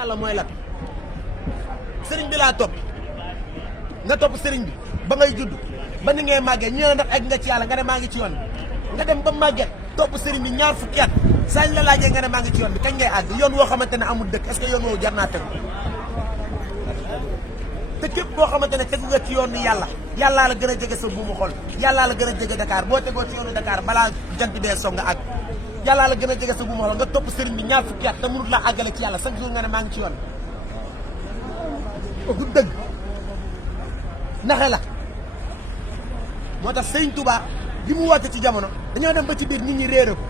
yàlla mooy lan sëriñ bi laa topp nga topp sëriñ bi ba ngay judd ba ni ngay màggee ñu ne ndax egg nga ci yàlla nga ne maa ngi ci yoon bi nga dem ba màgget topp sëriñ bi ñaar fukki at sañ la laajee nga ne maa ngi ci yoon bi kañ ngay àgg yoon woo xamante ne amul dëkk est-ce que yoon woowu jar naa tegu te képp boo xamante ne tegu nga ci yoon ni yàllaa la gën a jege sa buumu xol yàllaa la gën a jege Dakar boo tegoo ci yoonu Dakar balaa jant bee song nga àgg yàllaa la gën a jege sa buumu xol nga topp sëriñ bi ñaar fukki at te mënut laa àggale ci yàlla chaque jour nga ne maa ngi ci yoon du dëgg naxe la moo tax Sëriñ Tuubaa li mu woote ci jamono dañoo dem ba ci biir nit ñi réere ko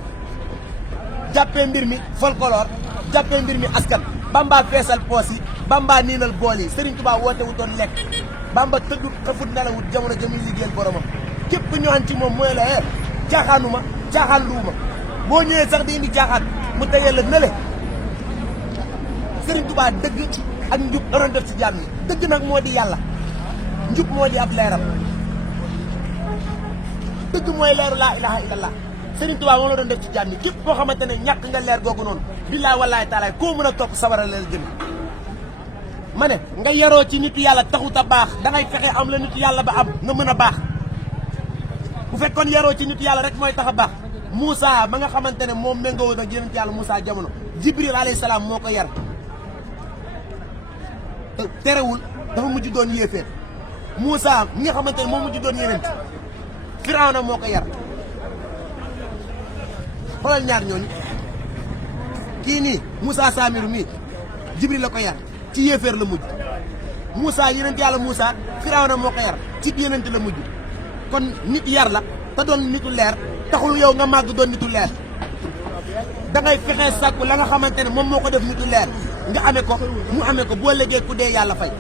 jàppee mbir mi folklore jàppee mbir mi askan Bamba feesal poos yi Bamba niinal bool yi Sëriñ Tuubaa woote wu doon lekk Bamba tëddut xëfut nelawut jamono jëmuy liggéeyal boromam képp ñu an ci moom mooy la caaxaanuma caaxaan luuma boo ñëwee sax di indi caaxaan mu tayee la nële Sëriñ Tuubaa dëgg ak njub da doon def ci jaam ñi dëgg nag moo di yàlla njub moo di ab leeram dëgg mooy leeru laa ilaha illallah Sëriñ Tuubaa moom la doon def ci jaam ñi képp koo xamante ne ñàkk nga leer googu noonu billaay wallaay taalaay koo mën a topp sawara la jëm ma ne nga yaroo ci nitu yàlla taxut a baax dangay fexe am la nitu yàlla ba am nga mën a baax bu fekkoon yaroo ci nitu yàlla rek mooy tax a baax Moussa ma nga xamante ne moom méngoo nag yonent yàlla Moussa jamono Jibril alayhi salaam moo ko yar te terewul dafa mujj doon yéeféer Moussa mi nga xamante ne moo mujj doon yonent Firawna moo ko yar xoolal ñaar ñooñu kii nii Moussa Samiru mii Jibril la ko yar ci yéeféer la mujj Moussa yonent yàlla Moussa Firawna moo ko yar ci yonent la mujj kon nit yar la te doon nitu leer taxul yow nga màgg doon nitu leer dangay fexe sàkku la nga xamante ne moom moo ko def nitu leer nga amee ko mu amee ko boo légee ku dee yàlla fay